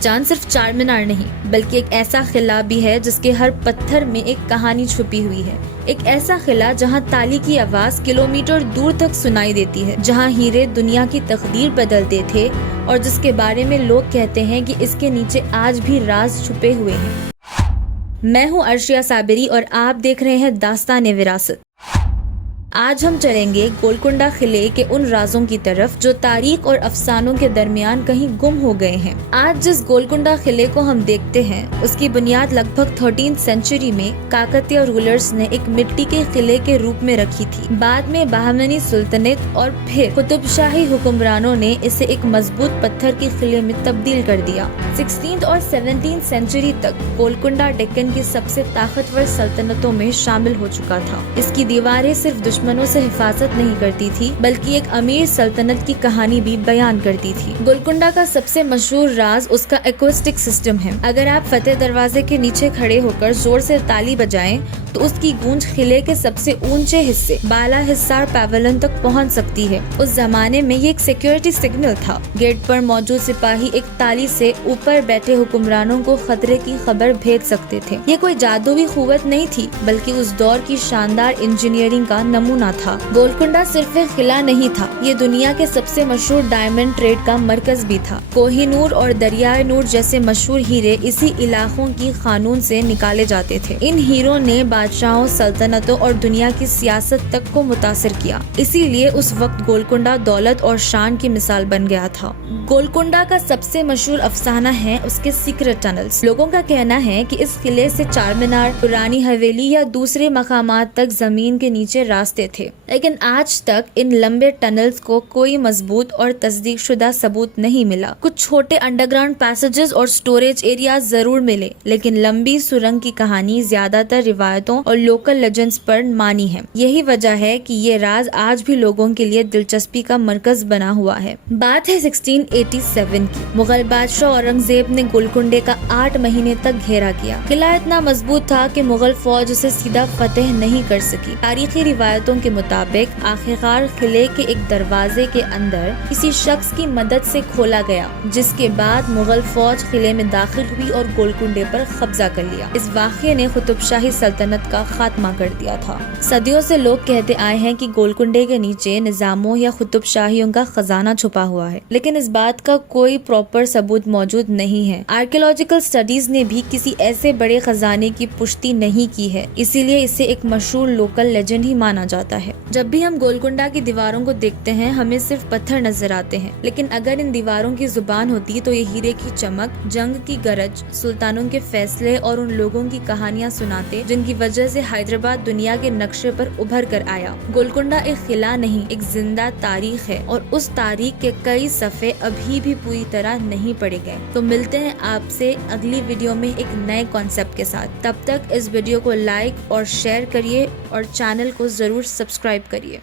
پہچان صرف چار مینار نہیں بلکہ ایک ایسا قلعہ بھی ہے جس کے ہر پتھر میں ایک کہانی چھپی ہوئی ہے. ایک ایسا قلعہ جہاں تالی کی آواز کلومیٹر دور تک سنائی دیتی ہے، جہاں ہیرے دنیا کی تقدیر بدلتے تھے اور جس کے بارے میں لوگ کہتے ہیں کہ اس کے نیچے آج بھی راز چھپے ہوئے ہیں. میں ہوں عرشیہ صابری اور آپ دیکھ رہے ہیں داستان وراثت. آج ہم چلیں گے گولکنڈہ قلعے کے ان رازوں کی طرف جو تاریخ اور افسانوں کے درمیان کہیں گم ہو گئے ہیں. آج جس گولکنڈہ قلعے کو ہم دیکھتے ہیں اس کی بنیاد لگ بھگ 13 سینچری میں کاکتیہ رولرز نے ایک مٹی کے قلعے کے روپ میں رکھی تھی. بعد میں بہمنی سلطنت اور پھر قطب شاہی حکمرانوں نے اسے ایک مضبوط پتھر کے قلعے میں تبدیل کر دیا. 16 اور 17 سینچری تک گولکنڈہ ڈکن کی سب سے طاقتور سلطنتوں میں شامل ہو چکا تھا. اس کی دیواریں صرف دشمنوں سے حفاظت نہیں کرتی تھی بلکہ ایک امیر سلطنت کی کہانی بھی بیان کرتی تھی. گولکنڈہ کا سب سے مشہور راز اس کا ایکوسٹک سسٹم ہے. اگر آپ فتح دروازے کے نیچے کھڑے ہو کر زور سے تالی بجائیں تو اس کی گونج قلعے کے سب سے اونچے حصے بالا حصار پیولن تک پہنچ سکتی ہے. اس زمانے میں یہ ایک سیکیورٹی سگنل تھا. گیٹ پر موجود سپاہی ایک تالی سے اوپر بیٹھے حکمرانوں کو خطرے کی خبر بھیج سکتے تھے. یہ کوئی جادوئی قوت نہیں تھی بلکہ اس دور کی شاندار انجینئرنگ کا نمونہ تھا. گولکنڈہ صرف ایک قلعہ نہیں تھا، یہ دنیا کے سب سے مشہور ڈائمنڈ ٹریڈ کا مرکز بھی تھا. کوہی نور اور دریائے نور جیسے مشہور ہیرے اسی علاقوں کی خانون سے نکالے جاتے تھے. ان ہیروں نے بادشاہوں، سلطنتوں اور دنیا کی سیاست تک کو متاثر کیا. اسی لیے اس وقت گولکنڈہ دولت اور شان کی مثال بن گیا تھا. گولکنڈہ کا سب سے مشہور افسانہ ہے اس کے سیکرٹ ٹنلز. لوگوں کا کہنا ہے کہ اس قلعے سے چار مینار، پرانی حویلی یا دوسرے مقامات تک زمین کے نیچے راستے تھے، لیکن آج تک ان لمبے ٹنلز کو کوئی مضبوط اور تصدیق شدہ ثبوت نہیں ملا. کچھ چھوٹے انڈر گراؤنڈ پیسیجز اور سٹوریج ایریاز ضرور ملے، لیکن لمبی سرنگ کی کہانی زیادہ تر روایتوں اور لوکل لیجنڈز پر مانی ہے. یہی وجہ ہے کہ یہ راز آج بھی لوگوں کے لیے دلچسپی کا مرکز بنا ہوا ہے. بات ہے 1687 کی. مغل بادشاہ اورنگزیب نے گولکنڈے کا 8 مہینے تک گھیرا کیا. قلعہ اتنا مضبوط تھا کہ مغل فوج اسے سیدھا فتح نہیں کر سکی. تاریخی روایتوں کے مطابق آخرکار قلعے کے ایک دروازے کے اندر کسی شخص کی مدد سے کھولا گیا، جس کے بعد مغل فوج قلعے میں داخل ہوئی اور گولکنڈے پر قبضہ کر لیا. اس واقعے نے قطب شاہی سلطنت کا خاتمہ کر دیا تھا. صدیوں سے لوگ کہتے آئے ہیں کہ گولکنڈے کے نیچے نظاموں یا قطب شاہیوں کا خزانہ چھپا ہوا ہے، لیکن اس بات کا کوئی پراپر ثبوت موجود نہیں ہے. آرکیولوجیکل سٹڈیز نے بھی کسی ایسے بڑے خزانے کی پشتی نہیں کی ہے، اسی لیے اسے ایک مشہور لوکل لیجنڈ ہی مانا جاتا ہے. جب بھی ہم گولکنڈہ کی دیواروں کو دیکھتے ہیں ہمیں صرف پتھر نظر آتے ہیں، لیکن اگر ان دیواروں کی زبان ہوتی تو یہ ہیرے کی چمک، جنگ کی گرج، سلطانوں کے فیصلے اور ان لوگوں کی کہانیاں سناتے جن کی وجہ سے حیدرآباد دنیا کے نقشے پر ابھر کر آیا. گولکنڈہ ایک قلعہ نہیں، ایک زندہ تاریخ ہے اور اس تاریخ کے کئی صفحے ابھی بھی پوری طرح نہیں پڑھے گئے. تو ملتے ہیں آپ سے اگلی ویڈیو میں ایک نئے کانسیپٹ کے ساتھ. تب تک اس ویڈیو کو لائک اور شیئر کریے اور چینل کو ضرور سبسکرائب کریے.